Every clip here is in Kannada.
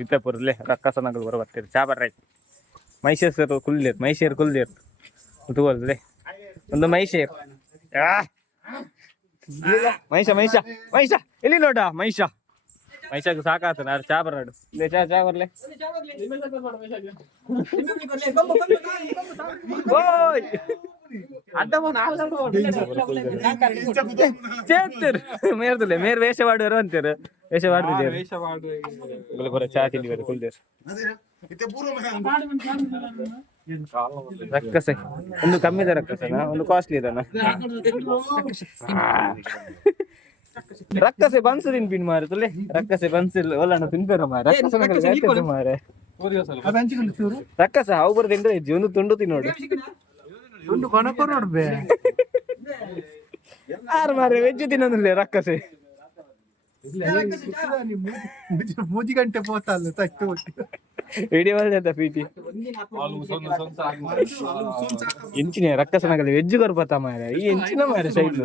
ಇತ್ತೆ ಪುರ್ಲೆ ರಕ್ಕಸನಗಳು ಬರ ಬರ್ತೀರಿ ಚಾ ಬರ್ರ ಮೈಸೂರು ಕುಲ್ದಿರ್ ಮೈಸೂರು ಕುಲ್ದಿರ್ ತೂವಲ್ಲೆ ಒಂದು ಮೈಸೂರು ಮೈಷ ಮೈಷ ಮೈಷ ಇಲ್ಲಿ ನೋಡ ಮೈಷ ಮೈಷಾಗ ಸಾಕಾತ ನಾರು ಚಾ ಬರಾಡು ಇಲ್ಲೇ ಚಾ ಚಾ ಬರ್ಲೆ ಓಯ್ చేస్తారు మేరుతులే మేరు వేషవాడారు అంటారు వేషవాడు కూడా చాటింది వేరు కుల్దేరు ರಕ್ಕಸೆ ಒಂದು ಕಮ್ಮಿ ಇದೆ ರಕ್ಕಸೆನಾ ಒಂದು ಕಾಸ್ಟ್ಲಿ ಇದೆನಾ ರಕ್ಕಸೆ ಬನ್ಸ್ ತಿನ್ಪಿನ್ ಮಾರೆ ತುಲೆ ರಕ್ಕಸೆ ಬನ್ಸ್ ಇಲ್ಲ ಒಲ್ಲಣ್ಣ ತಿನ್ಪೇರ ಮಾರೆ ರಕ್ಕಸೆ ಮಾರೆ ರಕ್ಕಸ ಅವು ಬರ್ ತಿಂದ್ರೆ ಜೀವನ ತುಂಡು ತಿನ್ನೋಡು ತುಂಡು ಕೊನಕ ನೋಡ್ಬೇ ಯಾರು ಮಾರೆ ವೆಜ್ ತಿನ್ನೋದಿಲ್ಲ ರಕ್ಕಸೆ ಮೂಜಿ ಗಂಟೆ ಪೋತಲ್ಲ ತಟ್ಟು ವಿಡಿಯೋ ಅಂತ ಪೀಟಿ ಇಂಚಿನ ರಕ್ಕಸನಾಗಲ್ಲ ವೆಜ್ ಕೊರ್ಬತ್ತ ಮಾರೆ ಈ ಇಂಚಿನ ಮಾರೆ ಸೈಡ್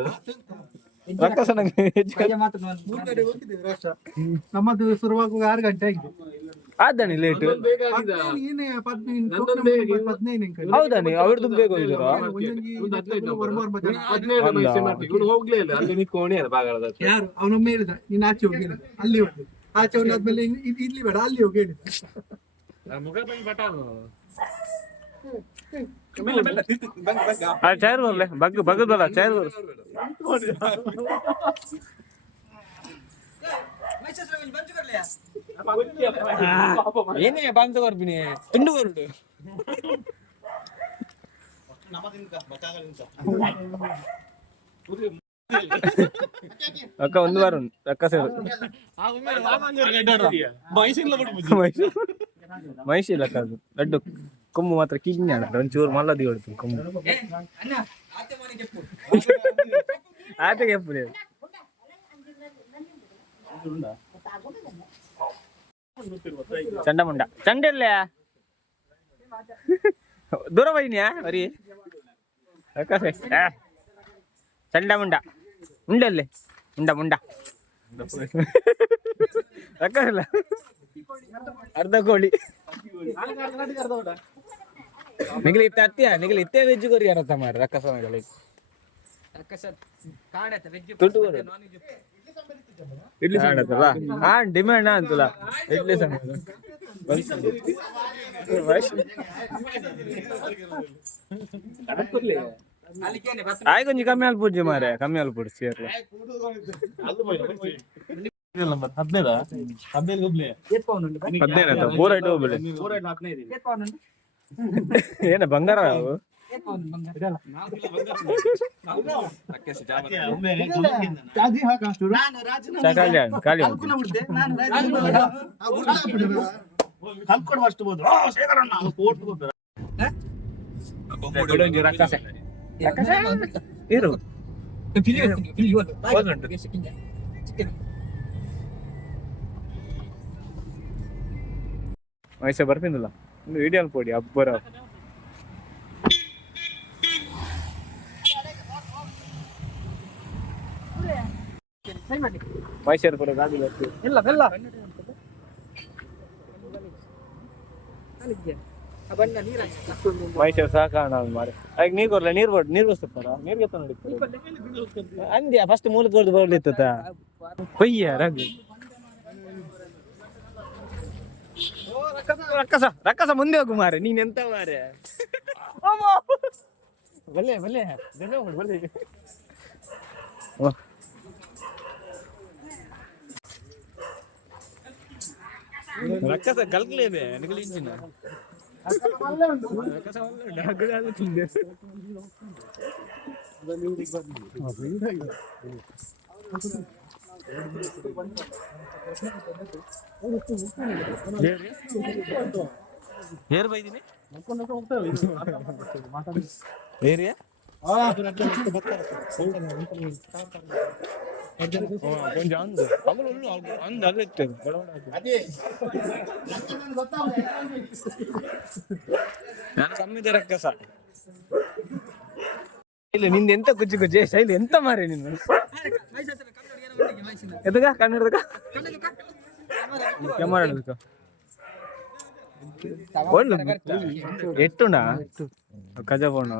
ರಕ್ಕಸನಾಗ ವೆಜ್ ನಮ್ಮದು ಶುರುವಾಗುವಾಗ 6 ಗಂಟೆ ಆಗಿದೆ ಆದಾನಿ ಲೇಟ್ ಹೌದಾನಿ ಅವ್ರದ್ದು ಬೇಗ ಹೋಗಿದ್ರು ಅವನೊಮ್ಮೆ ಹೇಳಿದ ನೀನ್ ಆಚೆ ಹೋಗಿ ಅಲ್ಲಿ ಹೋಗಿ ಆಚೆ ಹೋದ್ಮೇಲೆ ಇಲ್ಲಿ ಬೇಡ ಅಲ್ಲಿ ಹೋಗಿ ಹೇಳಿದ ಚೇರ್ ಬರ್ಲೆ ಬಗ್ ಬಗ್ಗದಲ್ಲ ಚೇರ್ ಬರ್ ಏನೇ ಬಾಂಧ ಬರ್ಬಿನಿ ತುಂಡು ಬರುಡು ಅಕ್ಕ ಒಂದು ವಾರ ಅಕ್ಕ ಸೇರು ಮೈಸೂರು ಅಕ್ಕ ಅದು ಲಡ್ಡು ಕೊಮ್ಮು ಮಾತ್ರ ಕಿಂಜಾಡ ಒಂಚೂರು ಮಲ್ಲದಿ ಹೊಡ್ತು ಕೊಮ್ಮು ಆಟಗೆ ಎಪ್ಪು ಚಂಡಮುಂಡ ಚಂಡಲ್ಲ ದೂರ ಬೈನಿಯಾ ಬರೀ ಚಂಡಮುಂಡ ಉಂಡಲ್ಲೇ ಮುಂಡ ಮುಂಡ ಅಕ್ಕಲ್ಲ ಅರ್ಧ ಕೋಳಿ ನಿಗಲಿ ಇತ್ತ ಅತ್ಯ ನಿಗಲಿ ಇತ್ತೇ ವೆಜ್ ಕೊರಿ ಯಾರತ್ತ ಮಾರ ರಕ್ಕಸನಗಳಿಗೆ ಇಡ್ಲಿ ಸಾಂಬಾರ್ ಹಾ ಡಿಮ್ಯಾಂಡ್ ಅಂತಲ್ಲ ಇಡ್ಲಿ ಸಾಂಬಾರ್ ಆಯ್ ಕೊಂಚ ಕಮ್ಮಿ ಅಲ್ಲಿ ಪೂಜೆ ಮಾರೆ ಕಮ್ಮಿ ಅಲ್ಲಿ ಪೂಜೆ ಸೇರ್ಲ 15 ಪೂರ ಇಟ್ಟು ಹೋಗ್ಬಿಡಿ ಏನ ಬಂಗಾರ ಅವು ವಯಸ್ಸು ಬರ್ತಿಂದಿಲ್ಲ ಒಂದು ವಿಡಿಯೋ ಕೊಡಿ ಅಬ್ಬರ ಮೈಸೂರು ಕೂಡ ಗಾಡಿ ಇಲ್ಲ ಬೆಲ್ಲ ಮೈಸೂರು ಸಾಕಾಣ ಮಾರೆ ಅದಕ್ಕೆ ನೀರು ಕೊಡ್ಲ ನೀರು ಬಸ್ತಾರ ನೀರ್ಗೆ ನೋಡಿ ಅಂದ್ಯಾ ಫಸ್ಟ್ ಮೂಲಕ ಕೊಡ್ದು ಬರ್ಲಿತ್ತ ಕೊಯ್ಯ ರಘು ರಕ್ಕಸ ರಕ್ಕಸ ಮುಂದೆ ಹೋಗು ಮಾರೆ ನೀನ್ ಎಂತ ಮಾರೆ ಬಲ್ಲೆ ಬಲ್ಲೆ ಬಲ್ಲೆ ರಕ್ಕಸ ಕಲ್ಕಲೇಬೆ ನಿಗಲಿ ಇಂಚಿನ ರಕ್ಕಸ ತಿಂದೆ ಹೇರ್ ಬೈದಿನಿ ಏರಿಯಾ కొంచెం అందు అమలు అందు అల్లెత్తారు ನಾನು ಕಮ್ಮಿದೆ ರಕ್ಕಸ ಇಲ್ಲ ನಿಂದ ಎಂತ ಕುಚ್ಚು ಕುಚ್ಚು ಶೈಲಿ ಎಂತ ಮಾರೆ ನಿನ್ನ ಎದಗ ಕನ್ನಡದಗ ಕೆಮ್ಮಡ ಎಟ್ಟುಂಡ ಕಜ ಪೋಣ